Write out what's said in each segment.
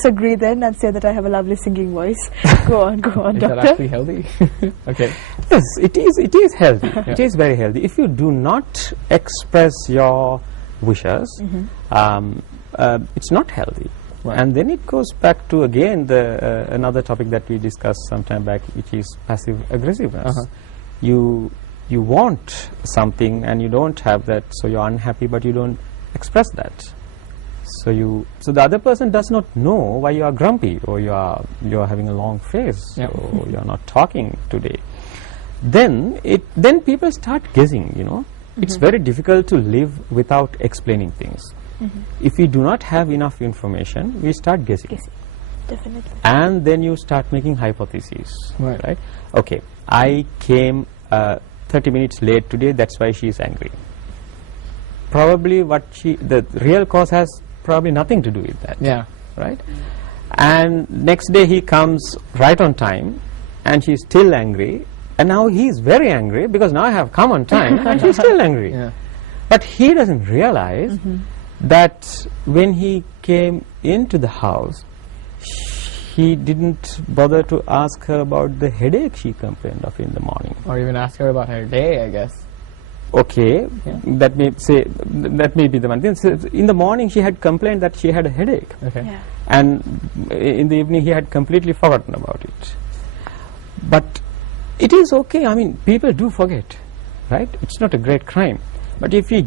disagree then and say that I have a lovely singing voice. Go on, doctor. Is that actually healthy? Okay. Yes, it is healthy. It is very healthy. If you do not express your wishes, it's not healthy. Right. And then it goes back to again the another topic that we discussed some time back, which is passive aggressiveness. You want something and you don't have that, so you're unhappy, but you don't express that. So the other person does not know why you are grumpy, or you're having a long face, or you're not talking today. Then people start guessing. It's very difficult to live without explaining things. If we do not have enough information, we start guessing. Definitely. And then you start making hypotheses. Right? Okay, I came 30 minutes late today, that's why she is angry. Probably the real cause has probably nothing to do with that. Yeah. Right? And next day he comes right on time and she's still angry, and now he's very angry because now I have come on time and she's still angry. Yeah. But he doesn't realize that when he came into the house, he didn't bother to ask her about the headache she complained of in the morning. Or even ask her about her day, I guess. Okay, that may be the one thing. So in the morning she had complained that she had a headache. Okay. Yeah. And in the evening he had completely forgotten about it. But it is okay. I mean, people do forget, right? It's not a great crime. But if she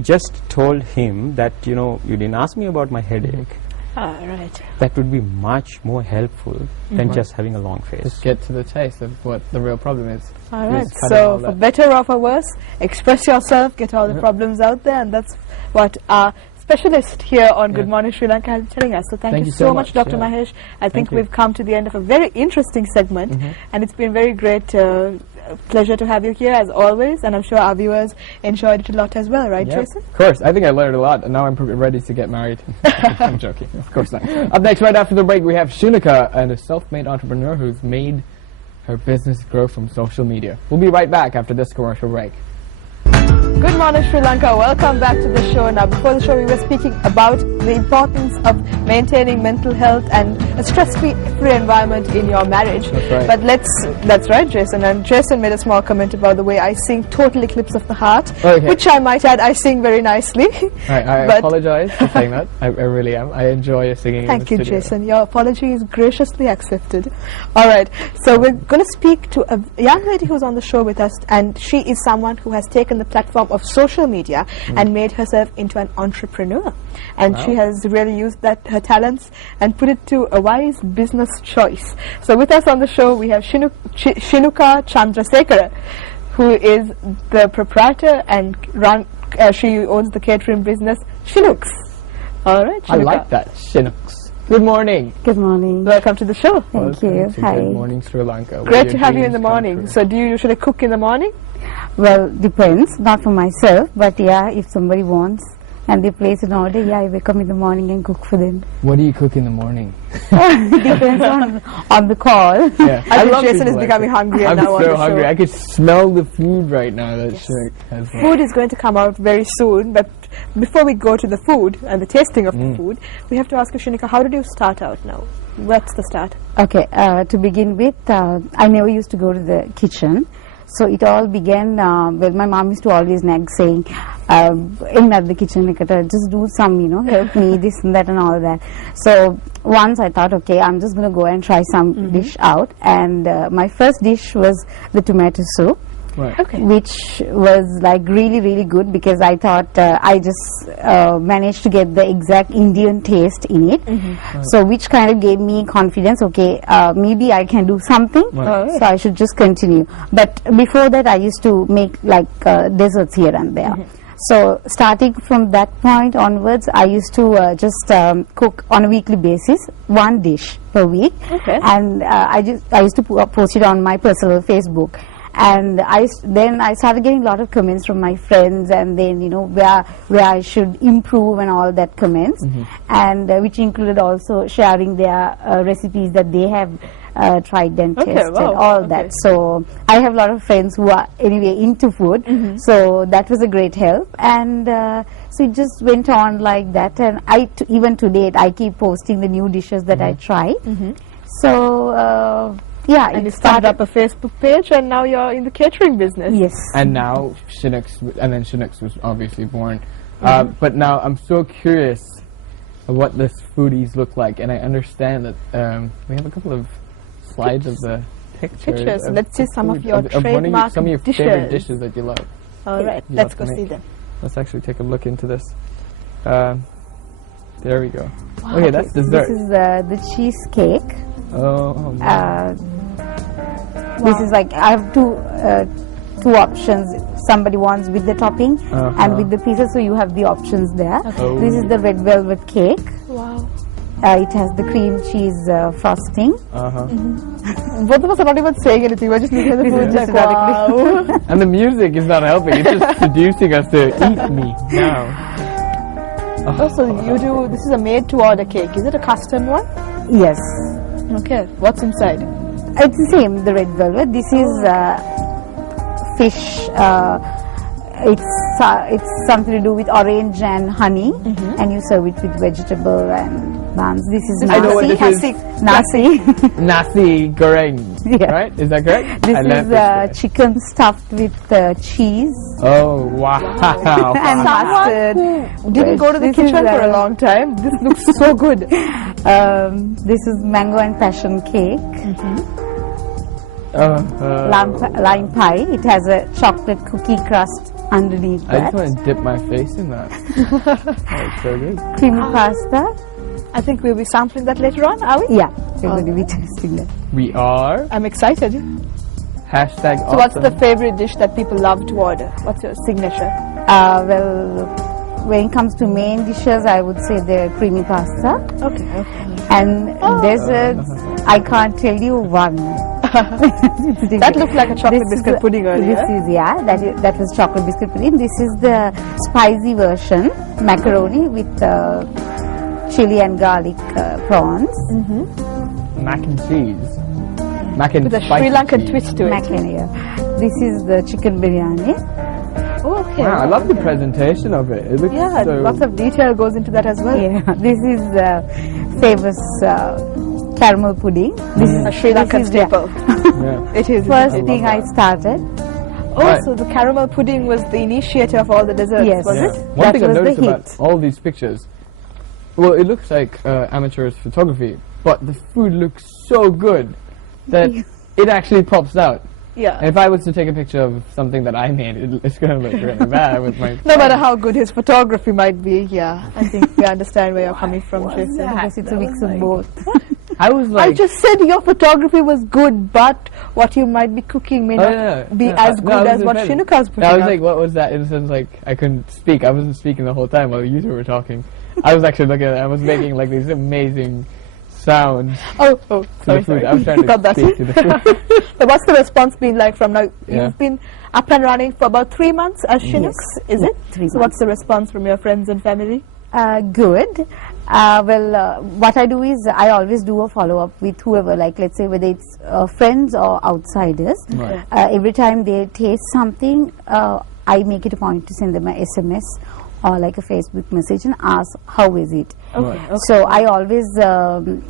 just told him that, you didn't ask me about my headache, Right. that would be much more helpful than just having a long face. Just get to the taste of what the real problem is. All right. Just cut So all for that. better or for worse, express yourself, get all the problems out there, and that's what our specialist here on Good Morning Sri Lanka has been telling us. So thank you so much, Dr. Mahesh. I think we've come to the end of a very interesting segment, and it's been very great. Pleasure to have you here as always, and I'm sure our viewers enjoyed it a lot as well, right, Jason? Of course. I think I learned a lot, and now I'm ready to get married. I'm joking. Of course not. Up next, right after the break, we have Shunika, and a self-made entrepreneur who's made her business grow from social media. We'll be right back after this commercial break. Good morning, Sri Lanka. Welcome back to the show. Now, before the show, we were speaking about the importance of maintaining mental health and a stress-free environment in your marriage. That's right. But that's right, Jason. And Jason made a small comment about the way I sing Total Eclipse of the Heart, Okay. which I might add, I sing very nicely. I But- apologize for saying that. I really am. I enjoy singing in Thank the you, studio. Jason. Your apology is graciously accepted. All right. So we're going to speak to a young lady who's on the show with us, and she is someone who has taken the platform of social media and made herself into an entrepreneur. And she has really used her talents and put it to a wise business choice. So with us on the show, we have Shinuka Chandrasekara, who is the proprietor and she owns the catering business Shinooks. All right, I Shinuka. like that. Shinooks. Good morning. Good morning. Welcome to the show. Thank Welcome you. to Hi. Good morning, Sri Lanka. where Great your to have you in the dreams come morning. true. So do you usually cook in the morning? Well, depends. Not for myself, but yeah, if somebody wants and they place an order, yeah, I wake up in the morning and cook for them. What do you cook in the morning? Depends on the call. Yeah. I think love Jason people is like becoming that. hungry I'm now on so the hungry. show. I could smell the food right now that Shinik has. Food is going to come out very soon, but before we go to the food and the tasting of the food, we have to ask you, Shinika, how did you start out now? What's the start? Okay, to begin with, I never used to go to the kitchen. So it all began, well, my mom used to always nag saying, in at the kitchen, just do some, help me, this and that and all that. So once I thought, okay, I'm just going to go and try some dish out. And my first dish was the tomato soup. Right. Okay. Which was like really, really good because I thought I just managed to get the exact Indian taste in it. So which kind of gave me confidence, okay, maybe I can do something, Right. so I should just continue. But before that I used to make like desserts here and there. So starting from that point onwards, I used to just cook on a weekly basis, one dish per week. Okay. And I used to post it on my personal Facebook. And then I started getting a lot of comments from my friends, and then where I should improve and all that comments, and which included also sharing their recipes that they have Trident Okay, test wow, and all okay. that. So I have a lot of friends who are anyway into food, so that was a great help. And so it just went on like that, and even to date I keep posting the new dishes that I try. So yeah, And it you started up a Facebook page, and now you're in the catering business. yes. And now and then Chinooks was obviously born. But now I'm so curious of what this foodies look like, and I understand that we have a couple of slides of the pictures. Of Let's see some of food, your one of trademark some of your dishes. favorite dishes that you love. All right, You let's love go to see make. them. Let's actually take a look into this. There we go. Wow. Okay, that's dessert. This is the cheesecake. Oh, man. This is like I have two options. Somebody wants with the topping and with the pieces, so you have the options there. Oh. This is the red velvet cake. Wow. It has the cream cheese frosting. Both of us are not even saying anything. We're just looking at the This food is like, just directly- wow. And the music is not helping. It's just seducing us to eat me now. Oh, so you do, this is a made-to-order cake. Is it a custom one? Yes, Okay. What's inside? it's the same. The red velvet. This is fish. It's something to do with orange and honey, and you serve it with vegetable and buns. This is I know what nasi. this is. Nasi. Nasi goreng, Yeah. right? Is that correct? This I love is this. chicken stuffed with cheese Oh, wow. and mustard. Didn't go to the This is, kitchen for a long time. This looks so good. This is mango and passion cake. Lime pie. It has a chocolate cookie crust underneath I that. just want to dip my face in that. That's so good. Creamy pasta. I think we'll be sampling that later on, are we? Yeah, we're going to be tasting that. We are I'm excited. hashtag So what's awesome. the favorite dish that people love to order? What's your signature? Well, when it comes to main dishes, I would say the creamy pasta. Okay. And desserts, I can't tell you one. That looked like a chocolate biscuit pudding earlier. This is, that was chocolate biscuit pudding. This is the spicy version, macaroni with chili and garlic prawns. mac and cheese. Mac and With a spicy Sri Lankan cheese. twist to it. Macadamia. This is the chicken biryani. Oh, okay. Wow, I love the presentation of it. It looks Yeah, so... lots of detail goes into that as well. Yeah, this is the famous caramel pudding. This is A Sri Lankan staple. Yeah. It is. first love thing I that. started. Oh, Right. so the caramel pudding was the initiator of all the desserts, Yes. was Yeah. it? One That thing I've was the noticed about hit. all these pictures, well, it looks like amateur's photography, but the food looks so good that it actually pops out. Yeah. And if I was to take a picture of something that I made, it's going to look really bad with my... No matter how good his photography might be, yeah, I think we understand where you're coming from, Jason. Because it's a mix of both. I was like... I just said your photography was good, but what you might be cooking may Oh, not yeah, be yeah. as No, good I as what wasn't Shinuka's putting I was out. like, what was that? In a sense, like, I couldn't speak. I wasn't speaking the whole time while you two were talking. I was actually looking at it. I was making, like, these amazing sounds oh, to sorry, the food. sorry. I was trying Got to that. speak to the food. So what's the response been like from now? Yeah. You've been up and running for about 3 months as Shinux, is Yeah, it? 3 So what's the response from your friends and family? Good. What I do is I always do a follow-up with whoever, like let's say whether it's friends or outsiders. Right. Every time they taste something, I make it a point to send them a SMS or like a Facebook message and ask how is it. Right. So I always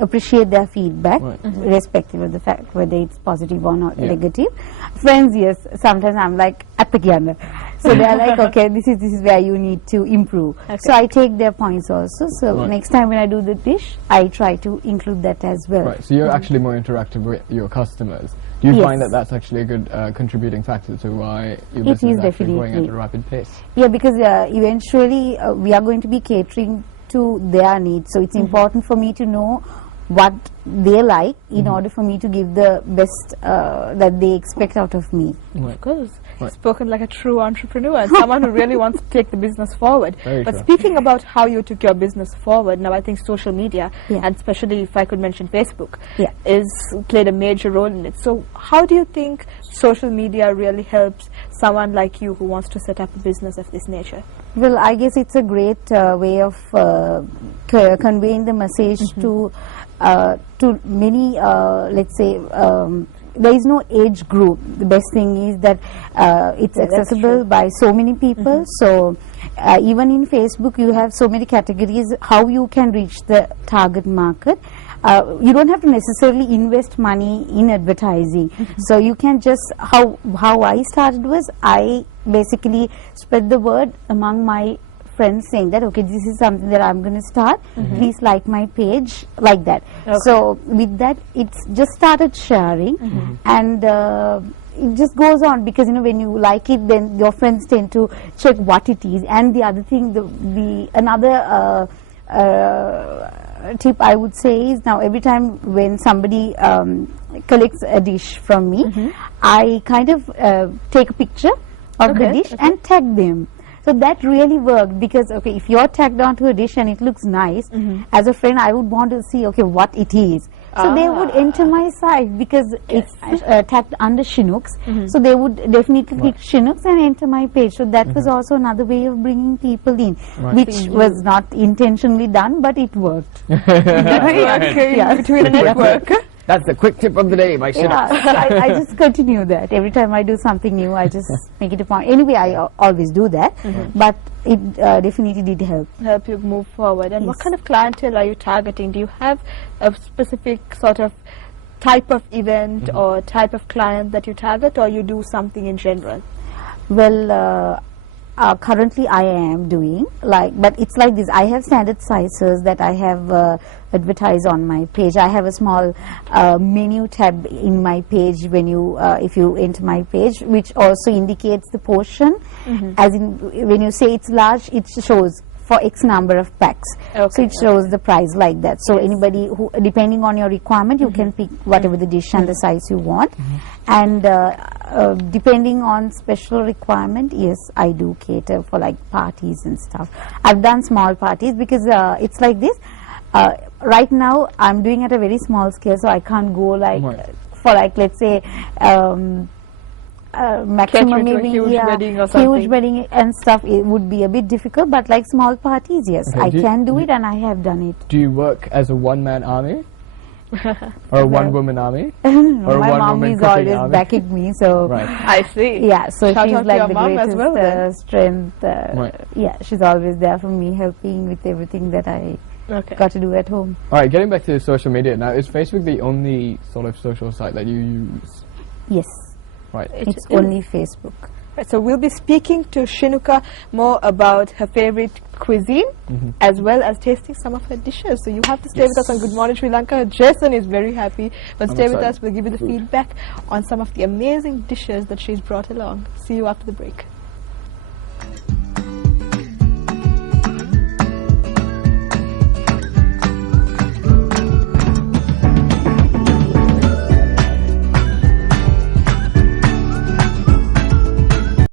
appreciate their feedback, Right. irrespective of the fact whether it's positive or not Yeah. negative. Friends, yes, sometimes I'm like at the piano. So they're like, okay, this is where you need to improve. Okay. So I take their points also. So Right. next time when I do the dish, I try to include that as well. Right, so you're actually more interactive with your customers. Do you Yes. find that that's actually a good contributing factor to why your It business is is actually going at definitely. a rapid pace? Yeah, because eventually we are going to be catering to their needs. So it's important for me to know what they like in order for me to give the best that they expect out of me. Right. Of course. Right. Spoken like a true entrepreneur and someone who really wants to take the business forward. Very But true. speaking about how you took your business forward, now I think social media, Yeah. and especially if I could mention Facebook, Yeah. is played a major role in it. So how do you think social media really helps someone like you who wants to set up a business of this nature? Well, I guess it's a great way of conveying the message to to many, let's say, there is no age group. The best thing is that it's accessible by so many people. So even in Facebook, you have so many categories how you can reach the target market. You don't have to necessarily invest money in advertising. So you can just, how I started was, I basically spread the word among my friends saying that, okay, this is something that I'm going to start, please like my page, like that. So with that, it's just started sharing, and it just goes on, because when you like it, then your friends tend to check what it is. And the other thing, the another tip I would say is, now every time when somebody collects a dish from me, I kind of take a picture of the dish and tag them. So that really worked, because if you're tagged onto a dish and it looks nice, as a friend I would want to see what it is. So they would enter my site, because it's tagged under Chinooks. So they would definitely click Chinooks and enter my page. So that was also another way of bringing people in, which was not intentionally done, but it worked. Between the network. That's the quick tip of the day by Chinooks. I just continue that. Every time I do something new, I just make it a point. Anyway, I always do that, but it definitely did help. Help you move forward. And what kind of clientele are you targeting? Do you have a specific sort of type of event or type of client that you target, or you do something in general? Well, currently I am doing, but it's like this. I have standard sizes that I have advertised on my page. I have a small menu tab in my page when you, if you enter my page, which also indicates the portion. As in, when you say it's large, it shows for X number of packs. So it shows the price like that. So anybody who, depending on your requirement, you can pick whatever the dish and the size you want. And depending on special requirement, yes, I do cater for parties and stuff. I've done small parties, because it's like this. Right now, I'm doing at a very small scale, so I can't go for let's say, maximum maybe huge wedding or something. Huge wedding and stuff, it would be a bit difficult, but like small parties, yes, I can do it, and I have done it. Do you work as a one-man army? Or a one-woman army? Or my mom is always backing me, so I see. Yeah, so Shout she's out to like your the mom greatest as well, strength. Yeah, she's always there for me, helping with everything that I got to do at home. Alright, getting back to social media now, is Facebook the only sort of social site that you use? Yes. Right. It's only Facebook. Right, so we'll be speaking to Shinuka more about her favorite cuisine, as well as tasting some of her dishes. So you have to stay with us on Good Morning Sri Lanka. Jason is very happy, but stay with us. We'll give you the feedback on some of the amazing dishes that she's brought along. See you after the break.